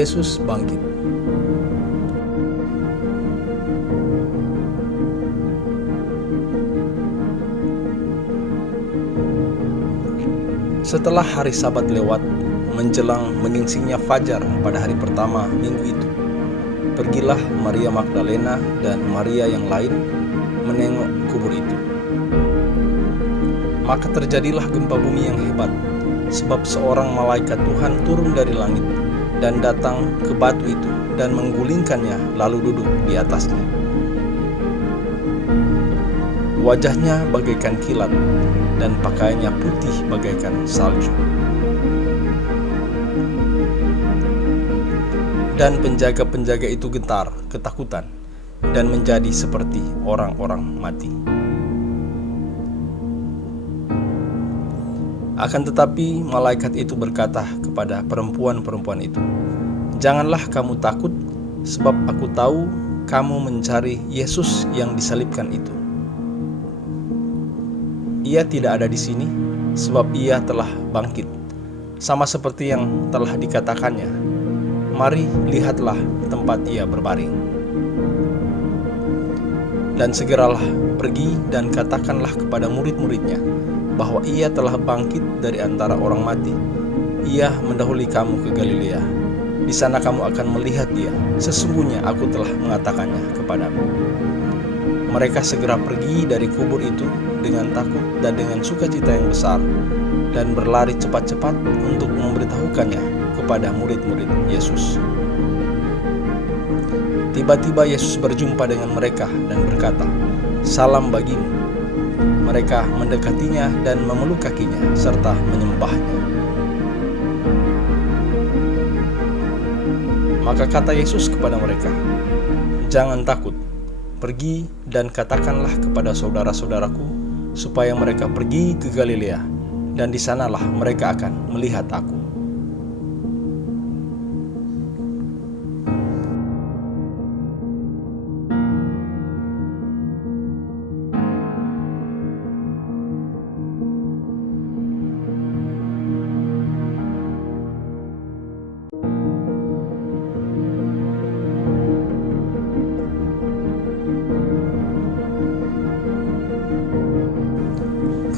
Yesus bangkit. Setelah hari Sabat lewat, menjelang menyingsingnya fajar pada hari pertama minggu itu, pergilah Maria Magdalena dan Maria yang lain menengok kubur itu. Maka terjadilah gempa bumi yang hebat, sebab seorang malaikat Tuhan turun dari langit dan datang ke batu itu dan menggulingkannya lalu duduk di atasnya. Wajahnya bagaikan kilat dan pakaiannya putih bagaikan salju. Dan penjaga-penjaga itu gentar ketakutan dan menjadi seperti orang-orang mati. Akan tetapi malaikat itu berkata kepada perempuan-perempuan itu, "Janganlah kamu takut, sebab aku tahu kamu mencari Yesus yang disalibkan itu. Ia tidak ada di sini, sebab ia telah bangkit, sama seperti yang telah dikatakannya. Mari, lihatlah tempat ia berbaring. Dan segeralah pergi dan katakanlah kepada murid-muridnya bahwa ia telah bangkit dari antara orang mati. Ia mendahului kamu ke Galilea. Di sana kamu akan melihat dia. Sesungguhnya aku telah mengatakannya kepadamu." Mereka segera pergi dari kubur itu dengan takut dan dengan sukacita yang besar, dan berlari cepat-cepat untuk memberitahukannya kepada murid-murid Yesus. Tiba-tiba Yesus berjumpa dengan mereka dan berkata, "Salam bagimu." Mereka mendekatinya dan memeluk kakinya serta menyembahnya. Maka kata Yesus kepada mereka, "Jangan takut. Pergi dan katakanlah kepada saudara-saudaraku supaya mereka pergi ke Galilea, dan di sanalah mereka akan melihat aku."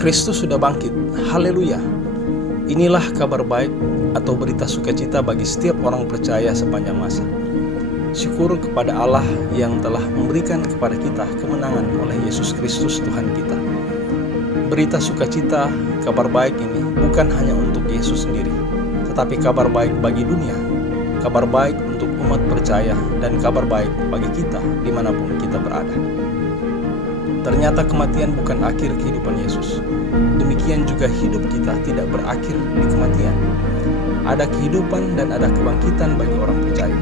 Kristus sudah bangkit, haleluya. Inilah kabar baik atau berita sukacita bagi setiap orang percaya sepanjang masa. Syukur kepada Allah yang telah memberikan kepada kita kemenangan oleh Yesus Kristus Tuhan kita. Berita sukacita, kabar baik ini bukan hanya untuk Yesus sendiri, tetapi kabar baik bagi dunia, kabar baik untuk umat percaya, dan kabar baik bagi kita dimanapun kita berada. Ternyata kematian bukan akhir kehidupan Yesus. Demikian juga hidup kita tidak berakhir di kematian. Ada kehidupan dan ada kebangkitan bagi orang percaya.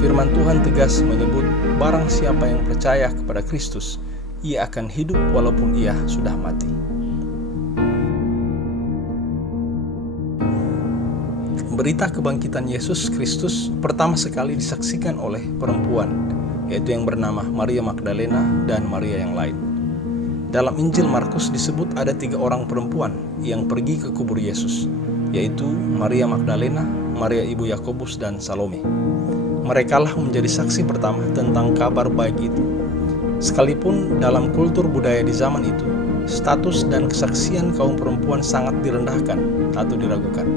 Firman Tuhan tegas menyebut barang siapa yang percaya kepada Kristus, ia akan hidup walaupun ia sudah mati. Berita kebangkitan Yesus Kristus pertama sekali disaksikan oleh perempuan, yaitu yang bernama Maria Magdalena dan Maria yang lain. Dalam Injil Markus disebut ada 3 orang perempuan yang pergi ke kubur Yesus, yaitu Maria Magdalena, Maria ibu Yakobus, dan Salome. Merekalah menjadi saksi pertama tentang kabar baik itu. Sekalipun dalam kultur budaya di zaman itu, status dan kesaksian kaum perempuan sangat direndahkan atau diragukan.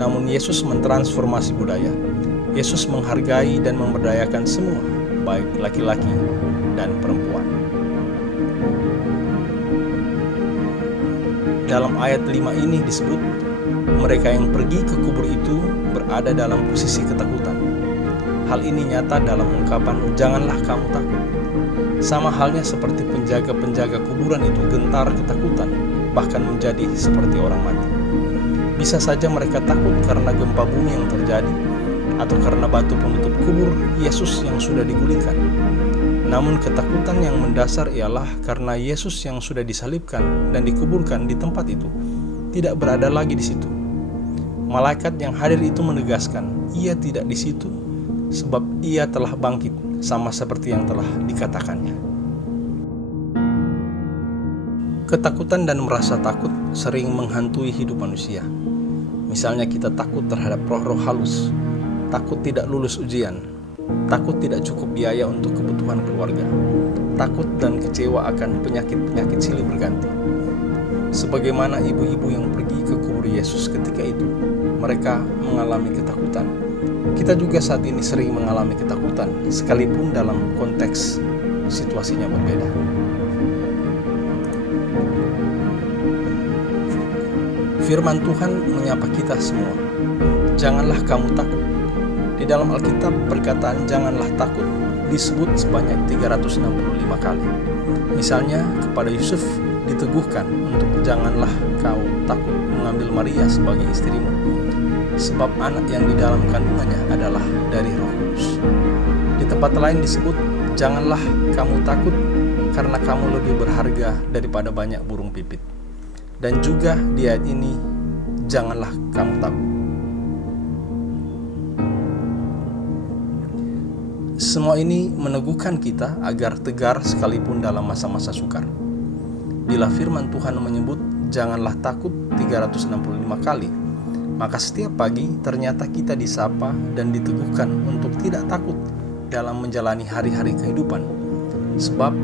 Namun Yesus mentransformasi budaya. Yesus menghargai dan memberdayakan semua, baik laki-laki dan perempuan. Dalam ayat 5 ini disebut, mereka yang pergi ke kubur itu berada dalam posisi ketakutan. Hal ini nyata dalam ungkapan, "Janganlah kamu takut." Sama halnya seperti penjaga-penjaga kuburan itu gentar ketakutan, bahkan menjadi seperti orang mati. Bisa saja mereka takut karena gempa bumi yang terjadi, atau karena batu penutup kubur Yesus yang sudah digulingkan. Namun ketakutan yang mendasar ialah karena Yesus yang sudah disalibkan dan dikuburkan di tempat itu tidak berada lagi di situ. Malaikat yang hadir itu menegaskan ia tidak di situ, sebab ia telah bangkit, sama seperti yang telah dikatakannya. Ketakutan dan merasa takut sering menghantui hidup manusia. Misalnya kita takut terhadap roh-roh halus, takut tidak lulus ujian, takut tidak cukup biaya untuk kebutuhan keluarga, takut dan kecewa akan penyakit-penyakit silih berganti. Sebagaimana ibu-ibu yang pergi ke kubur Yesus ketika itu, mereka mengalami ketakutan. Kita juga saat ini sering mengalami ketakutan, sekalipun dalam konteks situasinya berbeda. Firman Tuhan menyapa kita semua. Janganlah kamu takut. Di dalam Alkitab perkataan janganlah takut disebut sebanyak 365 kali. Misalnya kepada Yusuf diteguhkan untuk janganlah kau takut mengambil Maria sebagai istrimu, sebab anak yang di dalam kandungannya adalah dari Roh Kudus. Di tempat lain disebut janganlah kamu takut karena kamu lebih berharga daripada banyak burung pipit. Dan juga di ayat ini, janganlah kamu takut. Semua ini meneguhkan kita agar tegar sekalipun dalam masa-masa sukar. Bila firman Tuhan menyebut janganlah takut 365 kali, maka setiap pagi ternyata kita disapa dan diteguhkan untuk tidak takut dalam menjalani hari-hari kehidupan. Sebab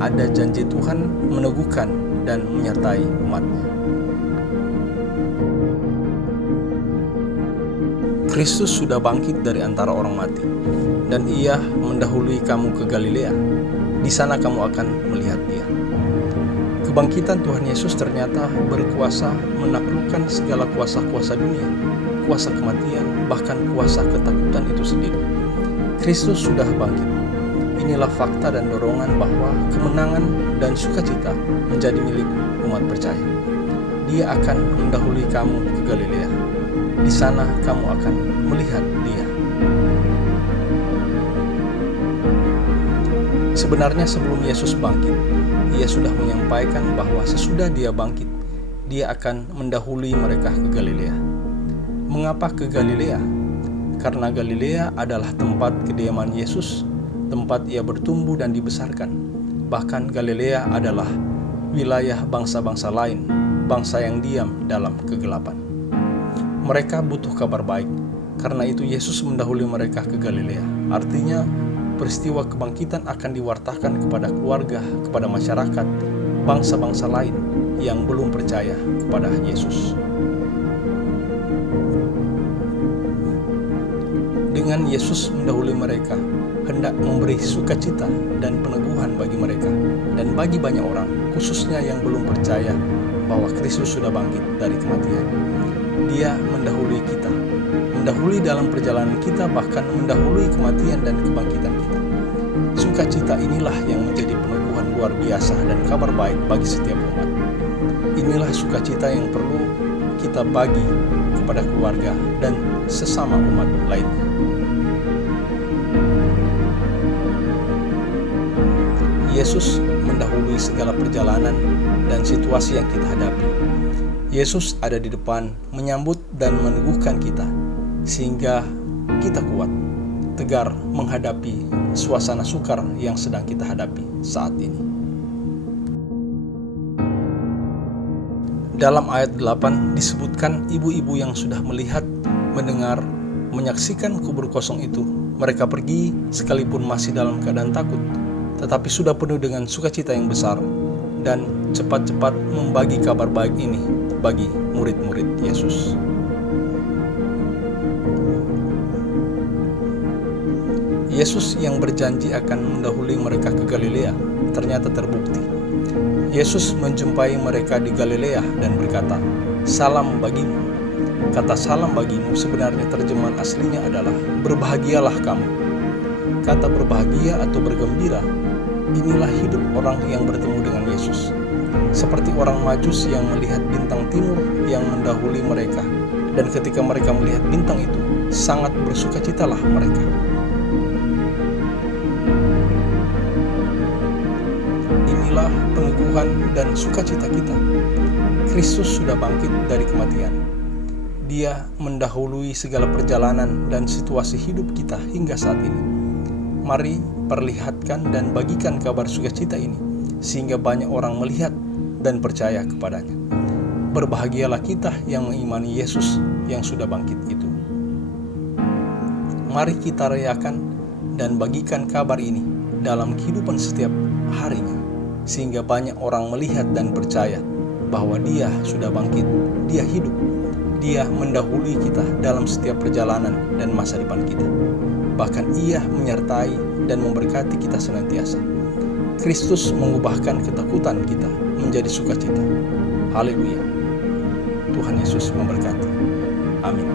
ada janji Tuhan meneguhkan dan menyertai umatnya. Kristus sudah bangkit dari antara orang mati, dan Ia mendahului kamu ke Galilea. Di sana kamu akan melihat Dia. Kebangkitan Tuhan Yesus ternyata berkuasa menaklukkan segala kuasa-kuasa dunia, kuasa kematian, bahkan kuasa ketakutan itu sendiri. Kristus sudah bangkit. Inilah fakta dan dorongan bahwa kemenangan dan sukacita menjadi milik umat percaya. Dia akan mendahului kamu ke Galilea. Di sana kamu akan melihat Dia. Sebenarnya sebelum Yesus bangkit, Ia sudah menyampaikan bahwa sesudah Dia bangkit, Dia akan mendahului mereka ke Galilea. Mengapa ke Galilea? Karena Galilea adalah tempat kediaman Yesus, tempat Ia bertumbuh dan dibesarkan. Bahkan Galilea adalah wilayah bangsa-bangsa lain, bangsa yang diam dalam kegelapan. Mereka butuh kabar baik, karena itu Yesus mendahului mereka ke Galilea. Artinya, peristiwa kebangkitan akan diwartakan kepada keluarga, kepada masyarakat, bangsa-bangsa lain yang belum percaya kepada Yesus. Dengan Yesus mendahului mereka, hendak memberi sukacita dan peneguhan bagi mereka dan bagi banyak orang, khususnya yang belum percaya bahwa Kristus sudah bangkit dari kematian. Dia mendahului kita, mendahului dalam perjalanan kita, bahkan mendahului kematian dan kebangkitan kita. Sukacita inilah yang menjadi peneguhan luar biasa dan kabar baik bagi setiap umat. Inilah sukacita yang perlu kita bagi kepada keluarga dan sesama umat lainnya. Yesus mendahului segala perjalanan dan situasi yang kita hadapi. Yesus ada di depan menyambut dan meneguhkan kita, sehingga kita kuat, tegar menghadapi suasana sukar yang sedang kita hadapi saat ini. Dalam ayat 8 disebutkan ibu-ibu yang sudah melihat, mendengar, menyaksikan kubur kosong itu. Mereka pergi sekalipun masih dalam keadaan takut, tetapi sudah penuh dengan sukacita yang besar dan cepat-cepat membagi kabar baik ini bagi murid-murid Yesus. Yesus yang berjanji akan mendahului mereka ke Galilea ternyata terbukti. Yesus menjumpai mereka di Galilea dan berkata, "Salam bagimu." Kata salam bagimu sebenarnya terjemahan aslinya adalah berbahagialah kamu. Kata berbahagia atau bergembira, inilah hidup orang yang bertemu dengan Yesus. Seperti orang Majus yang melihat bintang timur yang mendahului mereka, dan ketika mereka melihat bintang itu, sangat bersukacitalah mereka. Inilah peneguhan dan sukacita kita. Kristus sudah bangkit dari kematian. Dia mendahului segala perjalanan dan situasi hidup kita hingga saat ini. Mari perlihatkan dan bagikan kabar sukacita ini, sehingga banyak orang melihat dan percaya kepadanya. Berbahagialah kita yang mengimani Yesus yang sudah bangkit itu. Mari kita rayakan dan bagikan kabar ini dalam kehidupan setiap harinya, sehingga banyak orang melihat dan percaya bahwa Dia sudah bangkit, Dia hidup, Dia mendahului kita dalam setiap perjalanan dan masa depan kita. Bahkan Ia menyertai dan memberkati kita senantiasa. Kristus mengubahkan ketakutan kita menjadi sukacita. Haleluya. Tuhan Yesus memberkati. Amin.